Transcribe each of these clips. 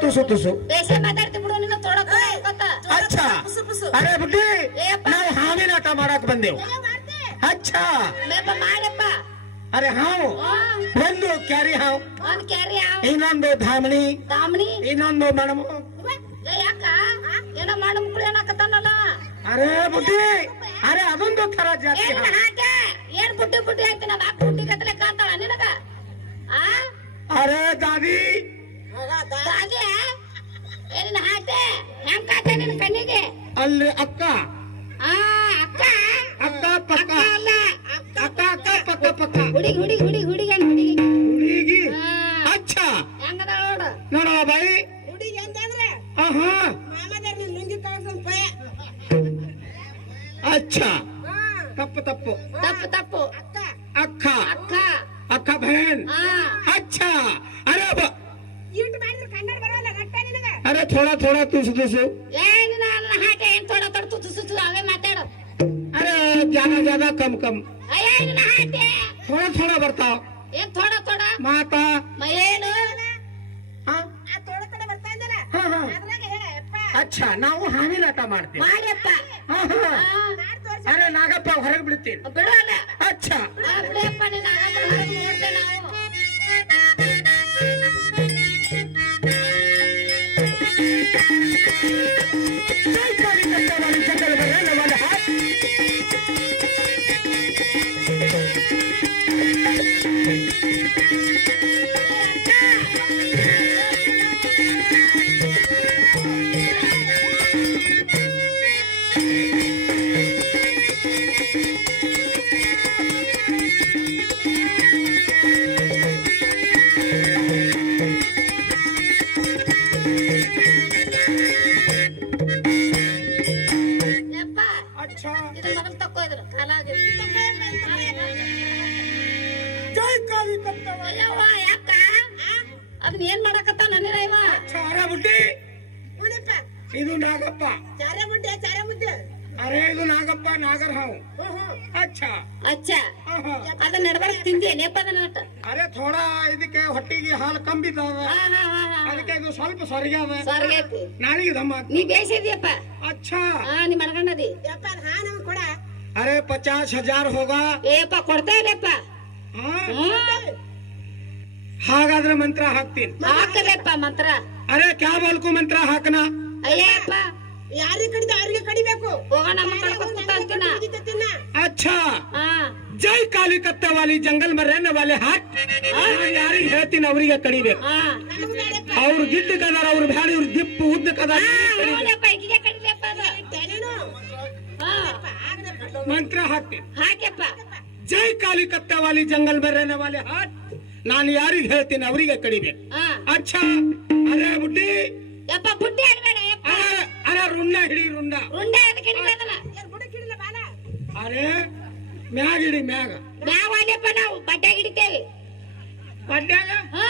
ತುಸು ತುಸು ಬೇಸೆ ಮಾತಾಡ್ತಿ ಬಿಡು ನಿನ್ನ ತೊಡಕ ಅಚ್ಚಾ ಪುಸು ಪುಸು ಅರೆ ಬುಡ್ಡಿ ಏಪ್ಪ. ನಾವು ಹಾವಿನ ಆಟ ಮಾಡಕ್ ಬಂದೆವು ಅಚ್ಚಾ ಮೇಪ ಮಾಡಪ್ಪ ಅರೆ ಹಾವು ಒಂದು ಕ್ಯಾರಿ ಹಾವು ಒಂದ್ ಕ್ಯಾರಿ ಯಾವ ಇನ್ನೊಂದು ಧಾಮಣಿ ದಾಮಣಿ ಇನ್ನೊಂದು ಮೇಡಮ್ ಏ ಯಾಕ ಏನೋ ಮಾಡ ಮುಕ್ಳು ಏನಾಕತ್ತಾನಲ್ಲ ಅರೆ ಬುಡ್ಡಿ ಅರೆ ಅದೊಂದು ತರ ಜಾತಿ ಏನ್ ಹಾವು. ಕಾಣ್ತಾ ನಿನ್ ಕಣ್ಣಿಗೆ ಅಲ್ಲಿ ಅಕ್ಕ. ಆ ಅಕ್ಕ. ಅಕ್ಕ ಪಕ್ಕ. ಅಲ್ಲ. ಅಕ್ಕ ಅಕ್ಕ ಪಕ್ಕ. ಪಕ್ಕ ಹುಡುಗಿ ಹುಡುಗಿ ಹುಡುಗಿ ಹುಡುಗಿ ಅಲ್ಲ ಹುಡುಗಿ. ಹುಡುಗಿ. ಅಚ್ಚ. ಹೆಂಗದ ನೋಡು. ನೋಡು ಬಾಯಿ. ಹುಡುಗಿ ಅಂತಂದ್ರೆ ಆಹಾ. ಮಾಮದಾರ್ ನಿನ್ ಲುಂಗಿ ಕಳ್ಸಂಪ ಅಚ್ಚ. ತಪ್ಪು ತಪ್ಪು. ತಪ್ಪು ತಪ್ಪು. ಅಕ್ಕ. ಅಕ್ಕ. ಅಕ್ಕ. ಅಕ್ಕ. ಬಹನ್. ಅಚ್ಚಾ. ಅರೆ ಬಾ ಇಟ್ ಮಾಡಿದ್ರೆ ಕನ್ನಡ ಬರಲ್ಲ ಗಟ್ಟ ನಿನಗೆ. ಅರೆ ಥೋಡಾ ಥೋಡಾ ತುಸು ತುಸು. ಏ ಥೋಡ ಥೋಡ ತುತ್ತು ತುತ್ತು ಅವೇ ಅರೆ ಜಾಗ ಜಾಗ ಕಮ್ ಕಮ್. ಅಯ್ಯ ಇಲ್ಲ ಹಾಕೆ ಥೋಡ ಥೋಡ ಬರ್ತಾವ ಏನ್ ಥೋಡ ಥೋಡ? ಮಾತಾ. ಮೈಲೇನು ಅಚ್ಚಾ ನಾವು ಹಾವಿಲಾಟ ಮಾಡ್ತೀವಿ. ಮಾಡ್ರಪ್ಪ ಅರೆ ನಾಗಪ್ಪ ಹೊರಗೆ ಬಿಡ್ತೀನಿ ಬಿಡೋಲ್ಲ ಅಚ್ಚಾ. Yeah. hey, ಕಾಲಲ್ಲಿ ತಕ್ಕೋದ್ರು ಕಾಲಾಗಿ ಜೈ ಕಾಲಿ ಅದನ್ನ ಏನ್ ಮಾಡಕತ್ತ ನನ್ನ ಇವ? ಚಾರ ಬುಡ್ಡಿ ಇದು ನಾಗಪ್ಪ. ಚಾರ ಬುಡ್ಡಿ ಚಾರ ಬುಡ್ಡಿ ಅರೆ ಇದು ನಾಗಪ್ಪ ನಾಗರ್ ಹಾವು ಅಚ್ಚಾ. ಅಚ್ಚಾ. ಅದ ನಡಬರ್ಕ್ ತಿಂದಿ ನೆಪದ ನಾಟ. ಅರೆ ಥೋಡ ಇದಕ್ಕೆ ಹೊಟ್ಟಿಗೆ ಹಾಲು ಕಂಬಿದಾವ. ಅದಕ್ಕೆ ಇದು ಸ್ವಲ್ಪ ಸರಿಗಾದ ಸರಿಗೈತಿ ನಾಳೆಗೆ ದಮ್ಮ ನೀ ಬೇಸಿದ್ಯಪ್ಪ ಅಚ್ಚಾ. ಆ ನೀ ಮರಗಣ್ಣದಿ ಯಪ್ಪ ಹಾ ನಮ್ ಕೊಡ. ಅರೆ ಪಚಾಸ್ ಹಜಾರ್ ಹೋಗ. ಏಪ್ಪ ಕೊಡ್ತೇ ಇಲ್ಲಪ್ಪ. ಹಾಗಾದ್ರೆ ಮಂತ್ರ ಹಾಕ್ತೀನಿ. ಹಾಕಲೆಪ್ಪ ಮಂತ್ರ. ಅರೆ ಕ್ಯಾ ಬಾಲ್ಕು ಮಂತ್ರ ಹಾಕನಾ? ಅಯ್ಯಪ್ಪ. ಯಾರಿಗೆ ಕಡಿದ ಯಾರಿಗೆ ಕಡಿಬೇಕು? ಅಚ್ಚಾ! ಜೈ ಕಾಲಿ ಕತ್ತ ವಾಲಿ ಜಂಗಲ್ ಮರ್ಯಾನ ವಾಲೆ ಹಾಕ್ ಯಾರಿಗೆ ಹೇಳ್ತೀನಿ ಅವ್ರಿಗೆ ಕಡಿಬೇಕು. ಅವ್ರು ಗಿಡ್ಡ ಕದಾರ ಅವ್ರು ಬ್ಯಾಡ ಇವ್ರು ದಿಪ್ಪು ಉದ್ದ ಕದಾರ ಮಂತ್ರ ಹಾಕ್ತೀನಿ ಜೈ ಕಾಲಿ ವಾಲಿ ಜಂಗಲ್ ಮರ್ಯಾನ ವಾಲೆ ಹಾಕ್ ನಾನು ಯಾರಿಗೆ ಹೇಳ್ತೀನಿ ಅವರಿಗೆ ಕಡಿಬೇಕು. ಅಚ್ಚಾ! ಅರೇ ಬುಡ್ಡಿ! ಯಪ್ಪ ಬುಡ್ಡಿ ಹಿಡಿ ರುಂಡ ಉಂಡೆ ಅದಕ್ಕೆ ಹಿಡಿಬೇಕಲ್ಲ ಏನ್ ಬುಡಕ್ ಹಿಡಿಲ್ಲ ಬಾಲ ಅರೆ ಮ್ಯಾಗ ಹಿಡಿ ಮ್ಯಾಗ. ನಾವಲ್ಲಪ್ಪ ನಾವು ಬಡ್ಡೆ ಹಿಡಿತೇವೆ. ಬಡ್ಡ್ಯಾಗ? ಹಾ.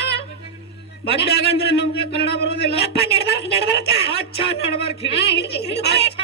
ಬಡ್ಡ್ಯಾಗ ಅಂದ್ರೆ ನಮ್ಗೆ ಕನ್ನಡ ಬರೋದಿಲ್ಲ. ಯಪ್ಪ ನಡ್ಬರ್ಕ್ ನಡ್ಬರ್ಕ ಅಚ್ಚಾ ನಡಬಾರ್ಕ್ ಹಿಡಿ ಹಾ